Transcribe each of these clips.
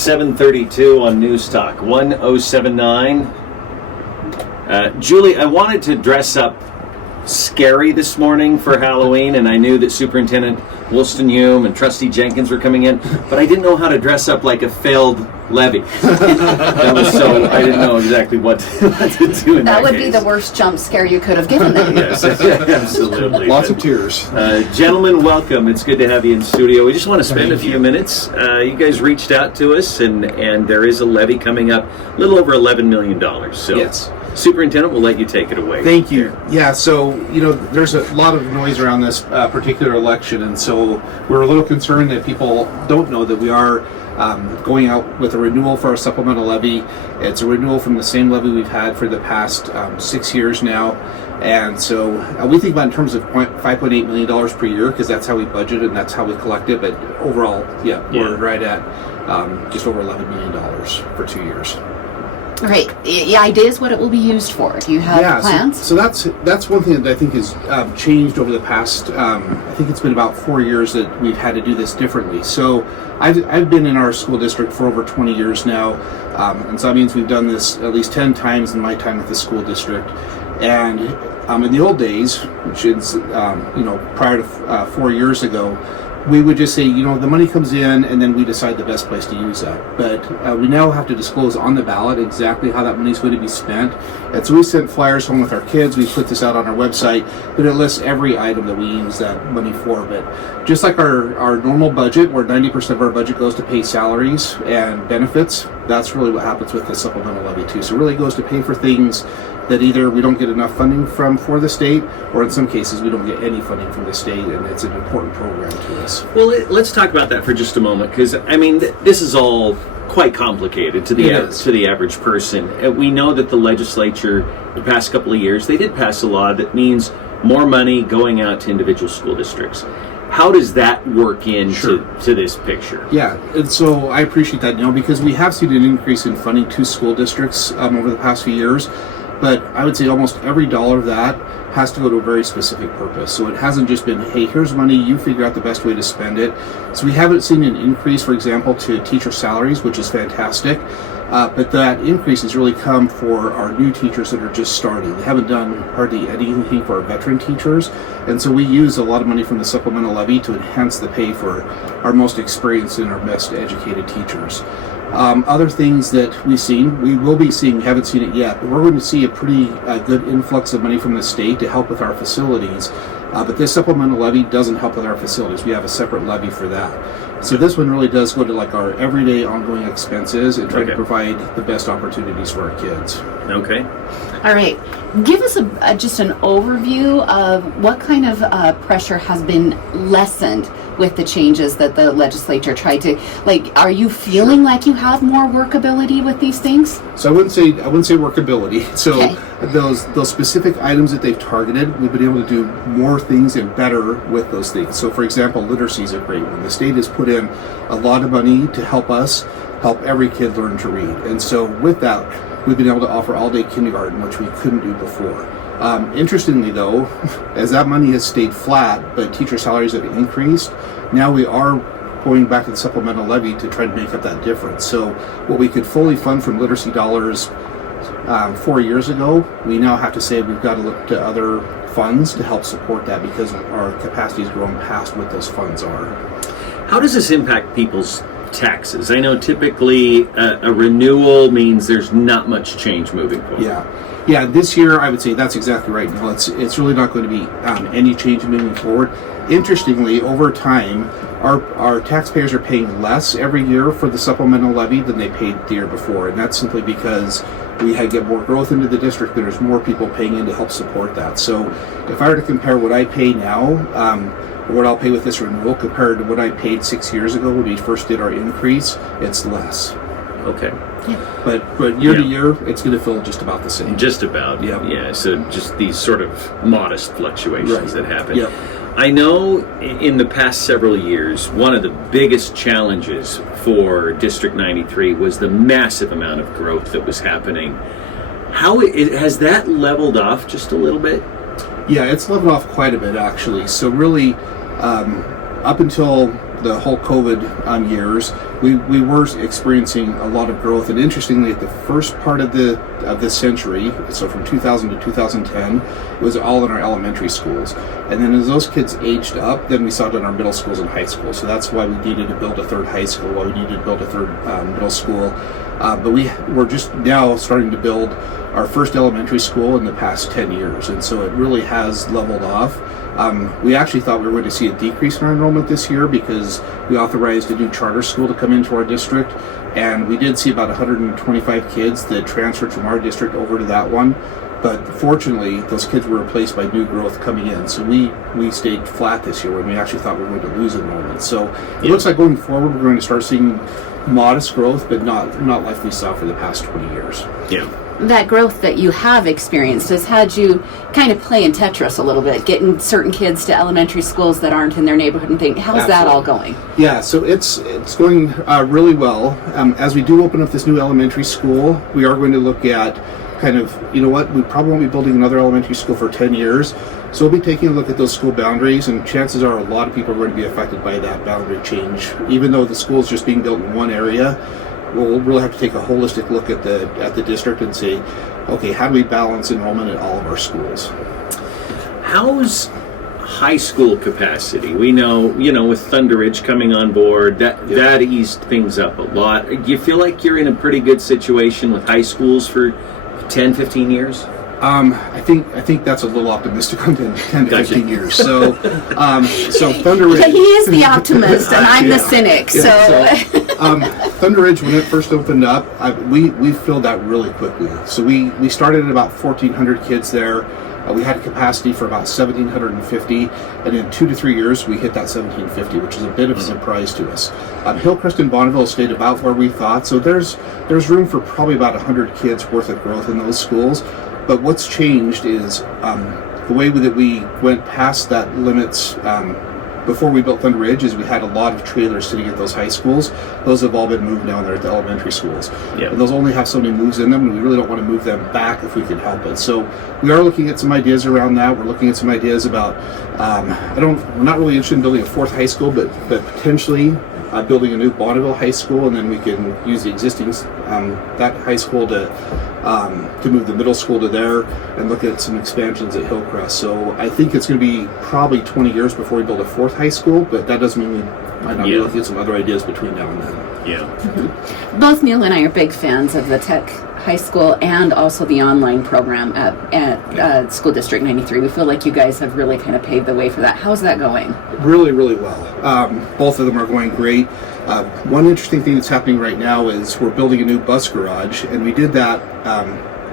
7:32 on News Talk 1079. Julie, I wanted to dress up scary this morning for Halloween, and I knew that Superintendent Woolstenhulme and Trustee Jenkins were coming in, but I didn't know how to dress up like a failed levy. So I didn't know exactly what to do in that That would case. be the worst jump scare you could have given them. Yes, absolutely. Lots of tears. Gentlemen, welcome. It's good to have you in studio. We just want to spend a few minutes. You guys reached out to us, and there is a levy coming up, a little over $11 million. So, yes. Superintendent, we'll let you take it away. Thank you. Yeah, so, there's a lot of noise around this particular election, and so we're a little concerned that people don't know that we are going out with a renewal for our supplemental levy. It's a renewal from the same levy we've had for the past 6 years now. And so we think about in terms of $5.8 million per year, because that's how we budget and that's how we collect it. But overall, we're right at just over $11 million for 2 years. Great. The idea is what it will be used for. Do you have plans? So that's one thing that I think has changed over the past, I think it's been about 4 years that we've had to do this differently. So I've been in our school district for over 20 years now, and so that means we've done this at least 10 times in my time at the school district. And in the old days, which is prior to 4 years ago, we would just say, the money comes in and then we decide the best place to use that. But we now have to disclose on the ballot exactly how that money is going to be spent. And so we sent flyers home with our kids. We put this out on our website, but it lists every item that we use that money for. But just like our normal budget, where 90% of our budget goes to pay salaries and benefits, that's really what happens with the supplemental levy too. So it really goes to pay for things that either we don't get enough funding for the state, or in some cases we don't get any funding from the state, and it's an important program to us. Well, let's talk about that for just a moment, because this is all quite complicated to the average person. We know that the legislature, the past couple of years, they did pass a law that means more money going out to individual school districts. How does that work into this picture? Yeah, and so I appreciate that, because we have seen an increase in funding to school districts over the past few years. But I would say almost every dollar of that has to go to a very specific purpose. So it hasn't just been, hey, here's money, you figure out the best way to spend it. So we haven't seen an increase, for example, to teacher salaries, which is fantastic. But that increase has really come for our new teachers that are just starting. They haven't done hardly anything for our veteran teachers. And so we use a lot of money from the supplemental levy to enhance the pay for our most experienced and our best educated teachers. Other things that we will be seeing, haven't seen it yet, but we're going to see a pretty good influx of money from the state to help with our facilities. But this supplemental levy doesn't help with our facilities. We have a separate levy for that. So this one really does go to our everyday ongoing expenses and try to provide the best opportunities for our kids. Okay. All right. Give us just an overview of what kind of pressure has been lessened with the changes that the legislature tried to, are you feeling like you have more workability with these things? So I wouldn't say workability. So those specific items that they've targeted, we've been able to do more things and better with those things. So for example, literacy is a great one. The state has put in a lot of money to help every kid learn to read. And so with that, we've been able to offer all-day kindergarten, which we couldn't do before. Interestingly, though, as that money has stayed flat, but teacher salaries have increased, now we are going back to the supplemental levy to try to make up that difference. So what we could fully fund from literacy dollars 4 years ago, we now have to say we've got to look to other funds to help support that because our capacity has grown past what those funds are. How does this impact people's taxes? I know typically a renewal means there's not much change moving forward. Yeah, this year I would say that's exactly right. No, it's really not going to be any change moving forward. Interestingly, over time, our taxpayers are paying less every year for the supplemental levy than they paid the year before, and that's simply because we get more growth into the district. There's more people paying in to help support that. So if I were to compare what I pay now, what I'll pay with this renewal compared to what I paid 6 years ago when we first did our increase, it's less. Okay. But year to year, it's going to feel just about the same. Just about. Yeah. So just these sort of modest fluctuations that happen. Yep. I know in the past several years, one of the biggest challenges for District 93 was the massive amount of growth that was happening. Has that leveled off just a little bit? Yeah, it's leveled off quite a bit, actually. So really, up until the whole COVID years, we were experiencing a lot of growth. And interestingly, at the first part of this century, so from 2000 to 2010, it was all in our elementary schools. And then as those kids aged up, then we saw it in our middle schools and high schools. So that's why we needed to build a third high school, why we needed to build a third middle school. But we're just now starting to build our first elementary school in the past 10 years. And so it really has leveled off. We actually thought we were going to see a decrease in our enrollment this year because we authorized a new charter school to come into our district. And we did see about 125 kids that transferred from our district over to that one. But fortunately, those kids were replaced by new growth coming in. So we stayed flat this year when we actually thought we were going to lose enrollment. So it looks like going forward, we're going to start seeing modest growth, but not like we saw for the past 20 years. Yeah. That growth that you have experienced has had you kind of play in Tetris a little bit, getting certain kids to elementary schools that aren't in their neighborhood and things. How's that all going? Yeah, so it's going really well. As we do open up this new elementary school, we are going to look at kind of, you know what, we probably won't be building another elementary school for 10 years. So we'll be taking a look at those school boundaries, and chances are a lot of people are going to be affected by that boundary change. Even though the school is just being built in one area, we'll really have to take a holistic look at the district and say, okay, how do we balance enrollment at all of our schools? How's high school capacity? We know, with Thunder Ridge coming on board, that eased things up a lot. Do you feel like you're in a pretty good situation with high schools for 10, 15 years? I think that's a little optimistic on 10 to 15 years. So Thunder Ridge. He is the optimist, and I'm the cynic. Thunder Ridge, when it first opened up, we filled that really quickly. So we started at about 1,400 kids there. We had capacity for about 1,750, and in 2 to 3 years, we hit that 1,750, which is a bit of a surprise to us. Hillcrest and Bonneville stayed about where we thought, so there's room for probably about 100 kids worth of growth in those schools. But what's changed is the way that we went past that limits before we built Thunder Ridge is we had a lot of trailers sitting at those high schools. Those have all been moved down there at the elementary schools. Yep. And those only have so many moves in them, and we really don't want to move them back if we can help it. So we are looking at some ideas around that. We're looking at some ideas about, we're not really interested in building a fourth high school, but potentially building a new Bonneville high school, and then we can use the existing, that high school to move the middle school to there and look at some expansions at Hillcrest. So I think it's going to be probably 20 years before we build a fourth high school, but that doesn't mean we might not be looking at some other ideas between now and then. Yeah. Mm-hmm. Both Neal and I are big fans of the Tech High School and also the online program at School District 93. We feel like you guys have really kind of paved the way for that. How's that going? Really, really well. Both of them are going great. One interesting thing that's happening right now is we're building a new bus garage, and we did that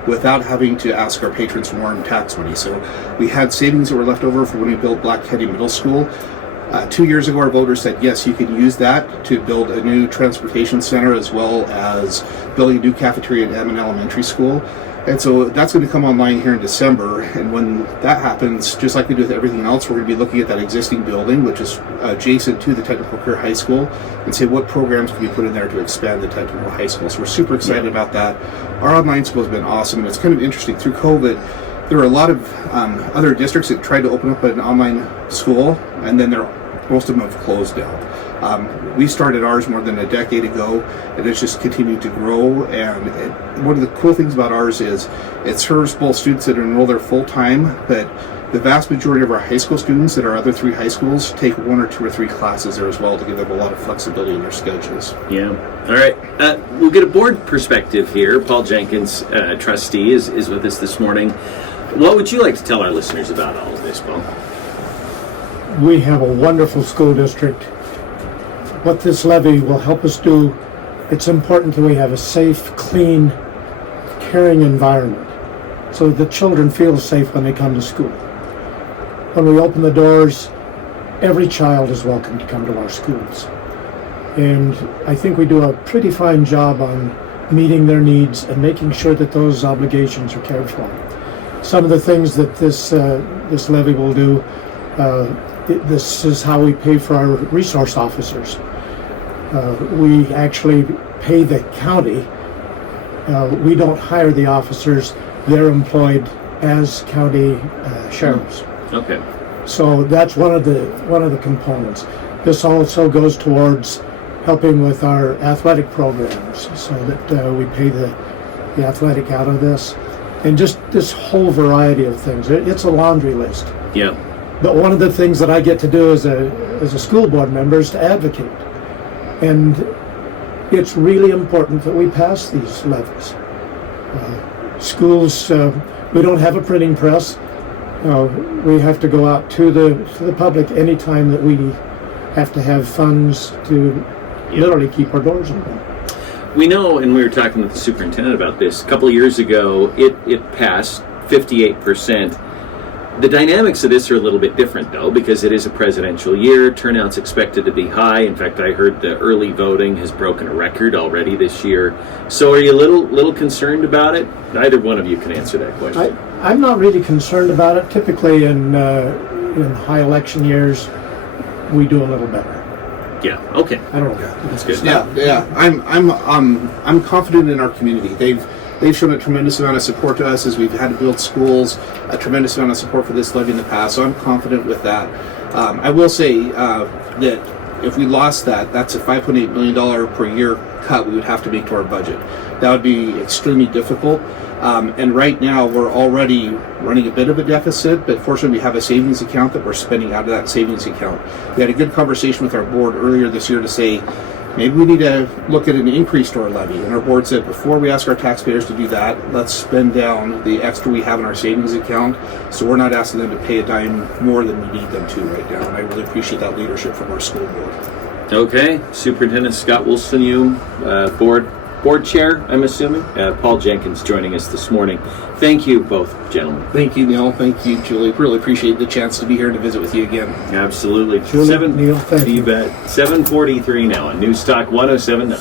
without having to ask our patrons for more in tax money. So we had savings that were left over from when we built Black Teddy Middle School. 2 years ago, our voters said, yes, you can use that to build a new transportation center as well as building a new cafeteria at Emmon Elementary School. And so that's going to come online here in December. And when that happens, just like we do with everything else, we're going to be looking at that existing building, which is adjacent to the Technical Career High School, and say what programs can you put in there to expand the Technical High School. So we're super excited about that. Our online school has been awesome, and it's kind of interesting. Through COVID, there were a lot of other districts that tried to open up an online school, and then most of them have closed down. We started ours more than a decade ago, and it's just continued to grow. And one of the cool things about ours is it serves both students that enroll there full time, but the vast majority of our high school students at our other 3 high schools take 1 or 2 or 3 classes there as well to give them a lot of flexibility in their schedules. Yeah. All right. We'll get a board perspective here. Paul Jenkins, trustee, is with us this morning. What would you like to tell our listeners about all of this, Paul? We have a wonderful school district. What this levy will help us do, it's important that we have a safe, clean, caring environment so the children feel safe when they come to school. When we open the doors, every child is welcome to come to our schools. And I think we do a pretty fine job on meeting their needs and making sure that those obligations are cared for. Some of the things that this levy will do, this is how we pay for our resource officers. We actually pay the county. We don't hire the officers. They're employed as county sheriffs. Okay. So that's one of the components. This also goes towards helping with our athletic programs, so that we pay the athletic out of this, and just this whole variety of things. It's a laundry list. Yeah. But one of the things that I get to do as a school board member is to advocate, and it's really important that we pass these levies. Schools, we don't have a printing press. We have to go out to the public anytime that we have to have funds to literally keep our doors open. We know, and we were talking with the superintendent about this, a couple of years ago, it passed 58%. The dynamics of this are a little bit different, though, because it is a presidential year. Turnout's expected to be high. In fact, I heard the early voting has broken a record already this year. So are you a little concerned about it? Neither one of you can answer that question. I'm not really concerned about it. Typically in high election years, we do a little better. Yeah, okay. I don't know. That's good. Yeah. I'm confident in our community. They've shown a tremendous amount of support to us as we've had to build schools, a tremendous amount of support for this levy in the past, so I'm confident with that. I will say that if we lost that, that's a $5.8 million per year cut we would have to make to our budget. That would be extremely difficult. And right now we're already running a bit of a deficit, but fortunately we have a savings account that we're spending out of that savings account. We had a good conversation with our board earlier this year to say, maybe we need to look at an increase to our levy. And our board said, before we ask our taxpayers to do that, let's spend down the extra we have in our savings account, so we're not asking them to pay a dime more than we need them to right now. And I really appreciate that leadership from our school board. Okay, Superintendent Scott Woolstenhulme, board chair, I'm assuming. Paul Jenkins joining us this morning. Thank you both, gentlemen. Thank you, Neal. Thank you, Julie. Really appreciate the chance to be here and to visit with you again. Absolutely. Julie, Neal, thank you. You bet. 7:43 now on News Talk 107.9.